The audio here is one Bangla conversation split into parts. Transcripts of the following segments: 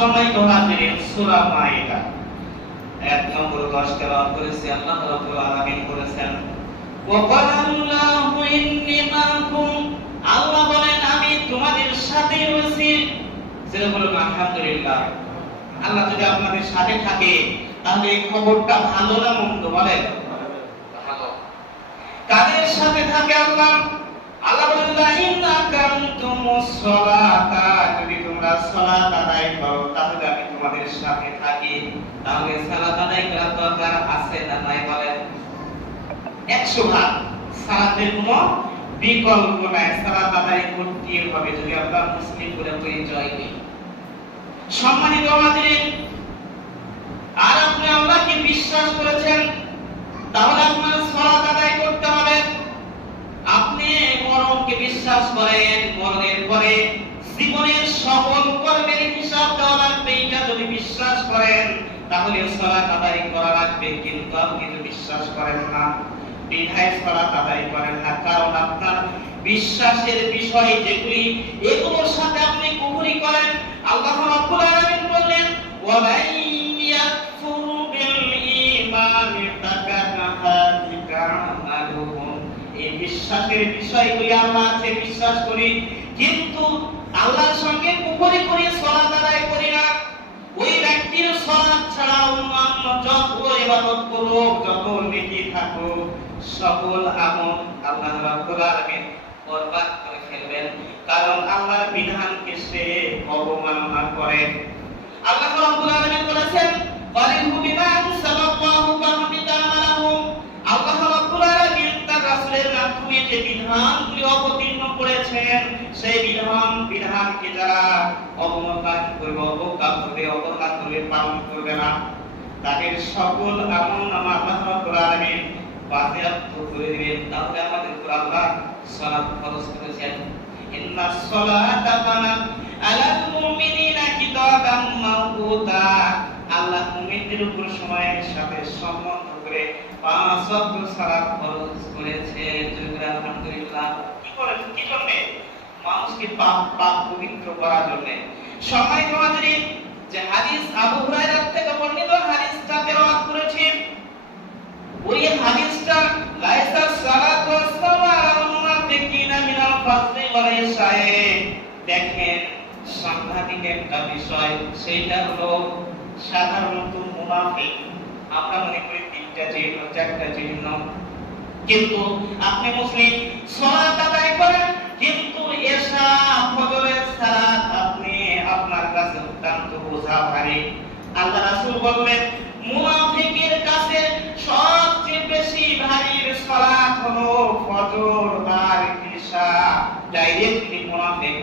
সম্মানিত হাজিরিন, সূরা মাইদা 1 নম্বর 10 তেলাওয়াত করেছি। আল্লাহ রাব্বুল আলামিন বলেছেন, ওয়া ক্বালাল্লাহু ইন্নী মাআকুম, আল্লাহ বলেন আমি তোমাদের সাথে রয়েছি। যেটা বলুন আলহামদুলিল্লাহ। আল্লাহ যদি আপনাদের সাথে থাকে তাহলে এই খবরটা ভালো না মন্দ বলেন? ভালো। কাদের সাথে থাকে আল্লাহ? আল্লাহ বলেন লা ইন্না কামতুমুস সালাতা, যদি তোমরা সালাত আদায় করো তাহলে আমি তোমাদের সাথে থাকি। তাহলে সালাত আদায় করার দরকার আছে না নাই বলেন? 100 সালাতের কোনো বিকল্প নাই, সালাত আদায় করতেই হবে যদি আমরা মুসলিম বলে পরিচয় দিই। সম্মানিত হাজিরিন, আর আপনি আল্লাহকে বিশ্বাস করেছেন তাহলে আপনার সালাত আদায় করতে হবে। আপনি মরণকে বিশ্বাস করেন, মরণের পরে জীবনের সকল কর্মের হিসাব দেওয়া লাগবে, এটা যদি বিশ্বাস করেন তাহলে সালাত আদায় করা লাগবে। কিন্তু আপনি যদি বিশ্বাস করেন না, বিধায় সালাত আদায় করেন না, কারণ আপনার বিশ্বাসের বিষয় যেগুলি এগুলোর সাথে আপনি কুফরি করেন। আল্লাহ রাব্বুল আলামিন বললেন, ওয়া মান ইয়াকফুরু বিল ঈমানি ফাকাদ হাবিতা আমালুহু। এই বিশ্বাসের বিষয়গুলি আল্লাহ আছে বিশ্বাস করি, কিন্তু আল্লাহর সঙ্গে কুফরি করে সালাত আদায় করি না, ওই ব্যক্তির সালাত ছাড়া অন্যান্য যত ইবাদত করুক, যত নেকি থাকুক, সকল আমল আল্লাহ রাব্বুল আলামিন বরবাদ করে ফেলবেন, কারণ আল্লাহর বিধানকে সে অবমাননা করে। আল্লাহ রাব্বুল আলামিন বলেছেন, ওয়ালিহু বিমা আনসালাল্লাহু ফাহাবিতা আমালুহু। আল্লাহ রাব্বুল আলামিন তার রাসূলের মাধ্যমে যে বিধানগুলি অবতীর্ণ করেছেন, সেই বিধানকে যারা অবমাননা করবে, অবজ্ঞা করবে, অবহেলা করবে, পালন করবে না, তাদের সকল আমলনামা আল্লাহ রাব্বুল আলামিন বাজেয়াপ্ত করে দিবেন। তাহলে আমাদের উপর আল্লাহ সালাত ফরজ করেছেন, ইন্নাস সালাতা কানাত আলাল মুমিনিনা কিতাবাম মাওকুতা। আল্লাহ মুমিনদের উপর সময়ের সাথে সম্বন্ধ করে 5 ওয়াক্ত সালাত ফরজ করেছেন। আলহামদুলিল্লাহ। কি জন্য? মানুষকে পাপ পবিত্র করার জন্য। সম্মানিত হাজিরিন, যে হাদিস আবু হুরায়রা থেকে বর্ণিত হাদিসটা তেলাওয়াত করেছি, ওই হাদিসটা লাইসা সালাতু ওয়াস-সালামু মুনাফিকিনা মিনাল ফাজলি ওয়াল ইশায়ে। দেখেন সাংঘাতিক একটা বিষয়, সেটা হলো সাধারণত মুনাফিক আমরা মনে করি 3টা চিহ্ন 4টা চিহ্ন, কিন্তু আপনি মুসলিম সালাত আদায় করেন কিন্তু এশা ফজরের সালাত আপনি আপনার কাছে অত্যন্ত বোঝা ভারী। আল্লাহ রাসূল বললেন, মুনাফিকের কাছে সবচেয়ে বেশি ভারী সালাত হলো ফজর আর ইশা। ডাইরেক্টলি মুনাফিক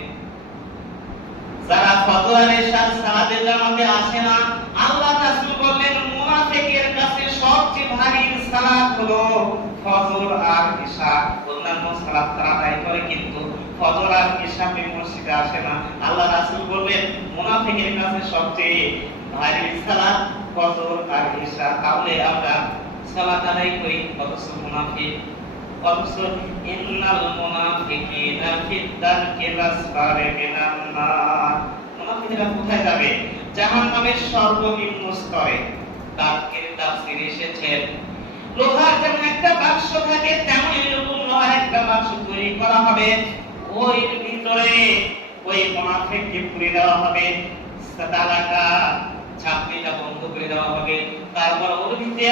যারা ফজর আর ইশার সালাতের জামাতে আসে না, আল্লাহ রাসূল বললেন মুনাফিকের কাছে সবচেয়ে ভারী সালাত হলো ফজর আর ইশা। অন্যান্য সালাত তারা আদায় করে কিন্তু ফজর আর ইশা মসজিদে আসে না। আল্লাহ রাসূল বললেন মুনাফিকের কাছে সবচেয়ে ভারী সালাত ফজর আর ইশা। তাহলে আমরা সালাত আদায় করি, অথচ মুনাফিক, অথচ ইন্নাল মুনাফিকিনা ফিদ-দারকিল আসফালি মিনান নার। মুনাফিকরা কোথায় যাবে? জাহান্নামের সর্বনিম্ন স্তরে। তাফসীর এসেছে, লোহার যেমন একটা বাক্স থাকে তেমন এরকম লোহার একটা বাক্স তৈরি করা হবে, ওই ভিতরে ওই মুনাফিককে পুরে দেওয়া হবে, তালাটা ছাপড়িটা বন্ধ করে দেওয়া হবে, তারপর ওর ভিতরে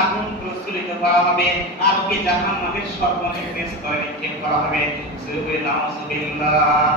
আগুন প্রজ্বলিত করা হবে, আর ওকে জাহান্নামের সর্বনিম্ন স্তরে নিক্ষেপ করা হবে। শুরু করে নাউযুবিল্লাহ।